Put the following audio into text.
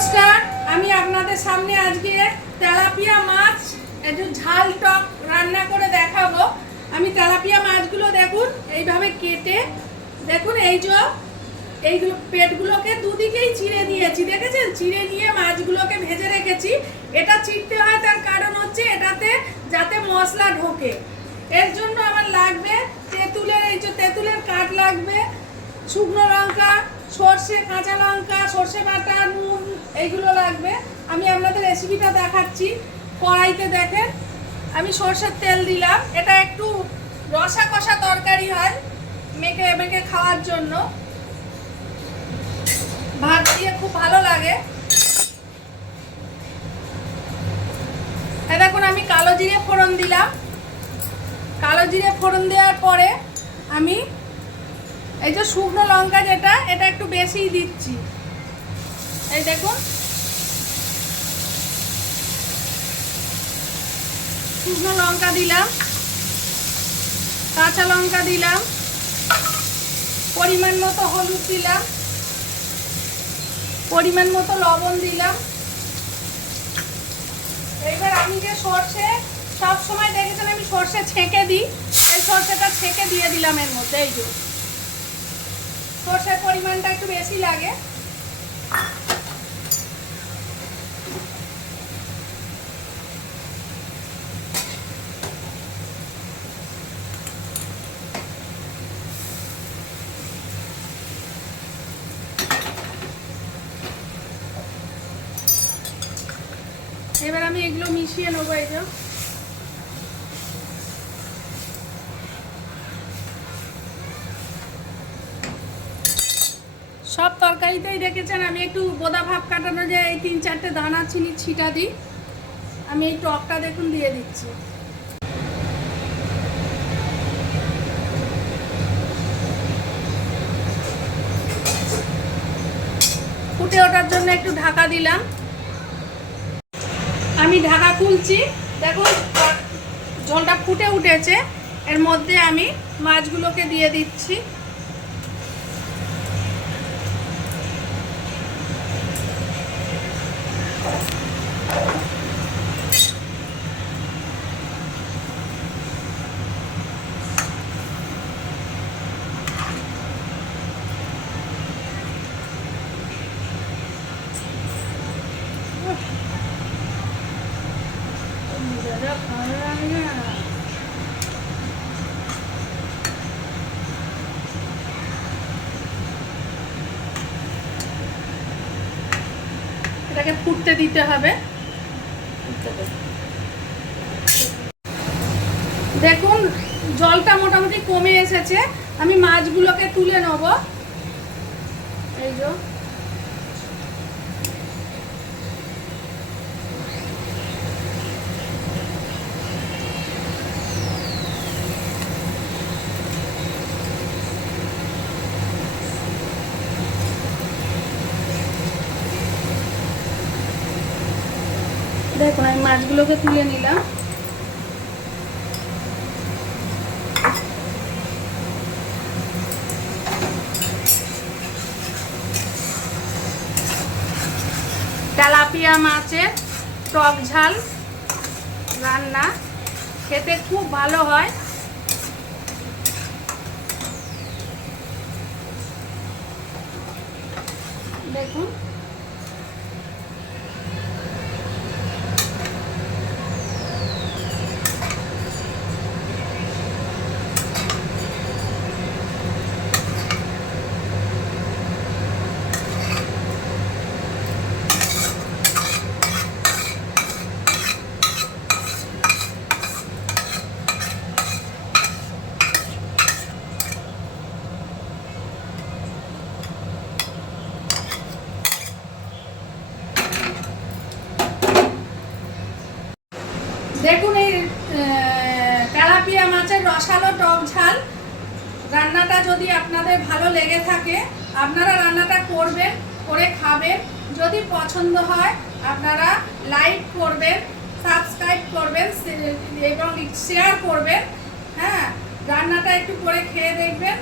নমস্কার, আমি আপনাদের সামনে আজকে তেলাপিয়া মাছ, একটু ঝাল টক রান্না করে দেখাবো। আমি তেলাপিয়া মাছগুলো দেখুন, এইভাবে কেটে, দেখুন এই যে, এইগুলো পেটগুলোকে দুদিকেই চিড়ে দিয়েছি, দেখেছেন? চিড়ে নিয়ে মাছগুলোকে ভেজে রেখেছি। এটা চিড়তে হয়, তার কারণ হচ্ছে এটাতে যাতে মশলা ঢোকে। এর জন্য আমার লাগবে তেঁতুলের, এই যে তেঁতুলের কাঠ লাগবে, শুকনো লঙ্কা, সর্ষে, কাঁচা লঙ্কা, সর্ষে বাটা, নুন এইগুলো লাগবে। আমি আপনাদের রেসিপিটা দেখাচ্ছি। কড়াইতে দেখেন, আমি সর্ষের তেল দিলাম। এটা একটু রসা কষা তরকারি হয়, মেখে মেখে খাওয়ার জন্য। ভাত দিয়ে খুব ভালো লাগে। দেখুন, আমি কালো জিরে ফোড়ন দিলাম। কালো জিরে ফোড়ন দেওয়ার পরে আমি এই যে শুকনো লঙ্কা যেটা, এটা একটু বেশিই দিচ্ছি। এই দেখুন। শুকনো লঙ্কা দিলাম, কাঁচা লঙ্কা দিলাম, পরিমাণ মতো হলুদ দিলাম, পরিমাণ মতো লবণ দিলাম। এইবার আমি যে সর্ষে, সব সময় দেখেছেন আমি সর্ষে ছেঁকে দিই, এই সর্ষেটা ছেঁকে দিয়ে দিলাম এর মধ্যে, এই যে। সর্ষের পরিমাণটা একটু বেশি লাগে। এবার আমি এগুলো মিশিয়ে নেব এই যে। সব তরকারিতেই দেখেছেন, আমি একটু বোদা ভাব কাটানো যে এই তিন চারটে দানা, চিনি, ছিটা দিই। আমি এই টকটা দেখুন দিয়ে দিচ্ছি। ফুটে ওঠার জন্য একটু ঢাকা দিলাম। আমি ঢাকা খুলছি। দেখো ঝোলটা ফুটে উঠেছে। এর মধ্যে আমি মাছগুলোকে দিয়ে দিচ্ছি। এটাকে ফুটতে দিতে হবে। দেখুন, জলটা মোটামুটি কমে এসেছে। আমি মাছগুলোকে তুলে নেব। এই যে। দেখুন, আমি মাছগুলোকে তুলে নিলাম। তেলাপিয়া মাছের টক ঝাল রান্না, খেতে খুব ভালো হয়। দেখুন। দেখুন এই তেলাপিয়া মাছের রসালো টক ঝাল। রান্নাটা যদি আপনাদের ভালো লেগে থাকে, আপনারা রান্নাটা করবেন, করে খাবেন। যদি পছন্দ হয়, আপনারা লাইক করবেন, সাবস্ক্রাইব করবেন এবং শেয়ার করবেন। হ্যাঁ রান্নাটা একটু করে খেয়ে দেখবেন